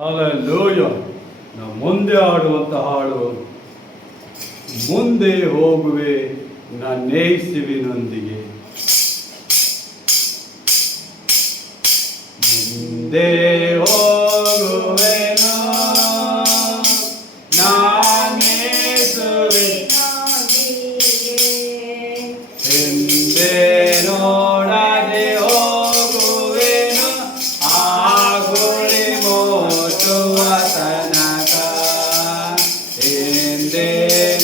Hallelujah. ನಾವು ಮುಂದೆ ಆಡುವಂಥ ಹಾಡು, ಮುಂದೆ ಹೋಗುವೆ ನನ್ನೇಸುವಿನೊಂದಿಗೆ. ಮುಂದೆ ಹೋಗುವೆನು ನಾನೇಸುವಿನೊಂದಿಗೆ, ಹಿಂದೆ ನೋಡದೆ ಹೋಗುವೆನು ಆ ಗುರಿ ಮುಟ್ಟುವ ತನಕ. ಹಿಂದೆ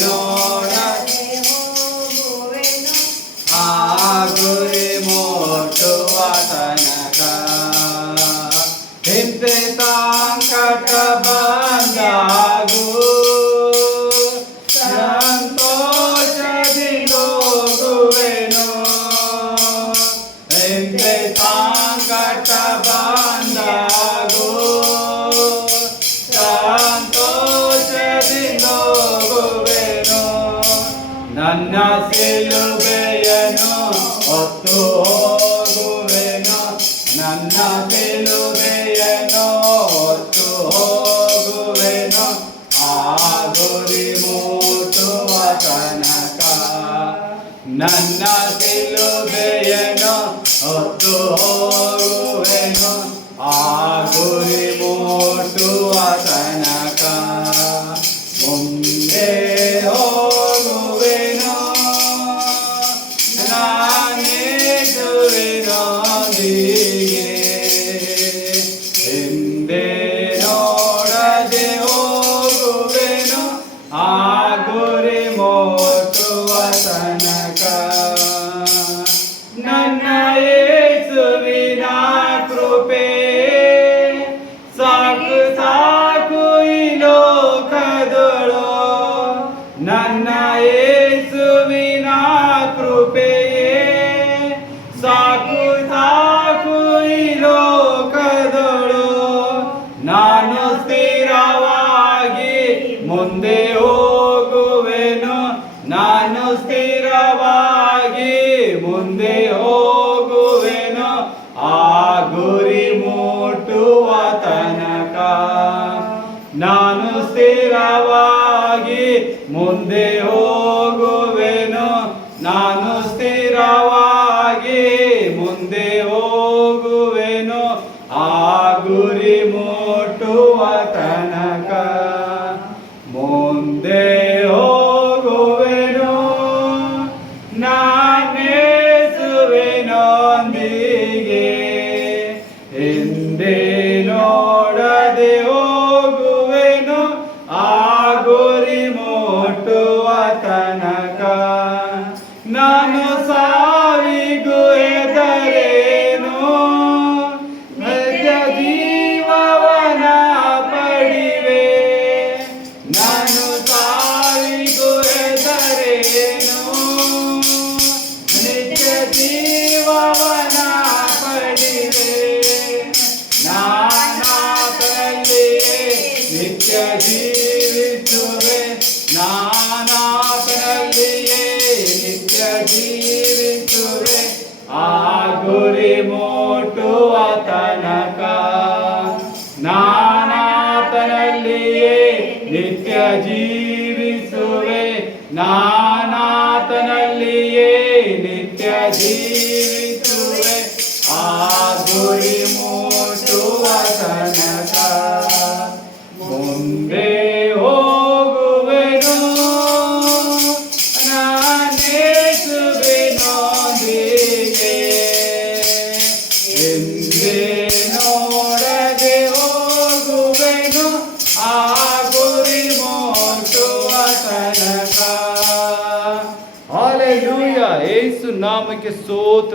ನೋಡದೆ ಹೋಗುವೆನು ಆ ಗುರಿ ಮುಟ್ಟುವ ತನಕ. ಹಿಂದೆ ಸಂಕಟ ಬಂದಾಗೂ ಸಂತೋಷದಿಂದ ಹೋಗುವೆನು. ಹಿಂದೆ ಸಂಕಟ ಬಂದಾಗೂ ಸಂತೋಷದಿಂದ ಹೋಗುವೆನು. ನನ್ನ ಸಿಲುಬೆಯನ್ನು ಹೊತ್ತು ಹೋಗುವೆನು. ನನ್ನ ಸಿಲುಬೆಯನ್ನು ಹೊತ್ತು ಹೋಗುವೆನು ಆ ಗುರಿ ಮುಟ್ಟುವ ತನಕ. ನನ್ನ ಸಿಲುಬೆಯನ್ನು ಹೊತ್ತು ಹೋಗುವೆನು ಆ ಗುರಿ ಮುಟ್ಟುವ ತನಕ. ಮುಂದೆ ಹೋಗುವೆನು ನಾನೇಸುವಿನೊಂದಿಗೆ, ಹಿಂದೆ ನೋಡದೆ ಹೋಗುವೆನು ಆ ಗುರಿ ಮುಟ್ಟುವ ತನಕ. ನನ್ನ ಯೇಸುವಿನ ಕೃಪೆ ಸಾಕು ಸಾಕು ಈ ಲೋಕದೊಳು. ನನ್ನ ಯೇಸುವಿನ ಕೃಪೆಯೇ ಸಾಕು ಸಾಕು ಈ ಲೋಕದೊಳು. ನಾನು ಸ್ಥಿರವಾಗಿ ಮುಂದೆ ಹೋಗುವೆನು. ನಾನು ಸ್ಥಿರವಾಗಿ ಮುಂದೆ ಹೋಗುವೆನು ಆ ಗುರಿ ಮುಟ್ಟುವ ತನಕ. ನಾನು ಸ್ಥಿರವಾಗಿ ಮುಂದೆ ಹೋಗುವೆನು. ನಾನು ಸ್ಥಿರವಾಗಿ ಮುಂದೆ ಹೋಗುವೆನು ಆ ಗುರಿ ಮುಟ್ಟುವ ತನಕ. ಮುಂದೆ ಹೋಗುವೆನು ನಾನೇಸುವಿನೊಂದಿಗೆ, ಹಿಂದೆ ನೋಡದೆ ಹೋಗುವೆನು ಆ ಗುರಿ ಮುಟ್ಟುವ ತನಕ. ನಾನು ಸಾವಿಗೂ ಹೆದರೇನು, ನಿತ್ಯ ಜೀವವನ ಪಡೆವೆ. ನಾನು ಸಾವಿಗೂ ಹೆದರೇನು, ನಿತ್ಯ ಜೀವವನ ಪಡೆವೆ. ನಾನಾತನಲ್ಲಿಯೇ ನಿತ್ಯ ಜೀವಿಸುವೆ. ನಾನಾತನಲ್ಲಿಯೇ ನಿತ್ಯ ಜೀವಿಸುವೆ ಆ ಗುರಿ ಮುಟ್ಟುವ ತನಕ. ನಾನಾತನಲ್ಲಿಯೇ ನಿತ್ಯ ಜೀವಿಸುವೆ. ನಾನಾತನಲ್ಲಿಯೇ ನಿತ್ಯ ಜೀವಿಸುವೆ ಆ ಗುರಿ ಮುಟ್ಟುವ ತನಕ. ಮುಂದೆ ಹೋಗುವೆನು ನಾನೇಸುವಿನೊಂದಿಗೆ, ಹಿಂದೆ ನೋಡದೆ ಹೋಗುವೆನು ಆ ಗುರಿ ಮುಟ್ಟುವ ತನಕ. ಹಲ್ಲೆಲೂಯ. ಯೇಸು ನಾಮಕ್ಕೆ ಸ್ತೋತ್ರ.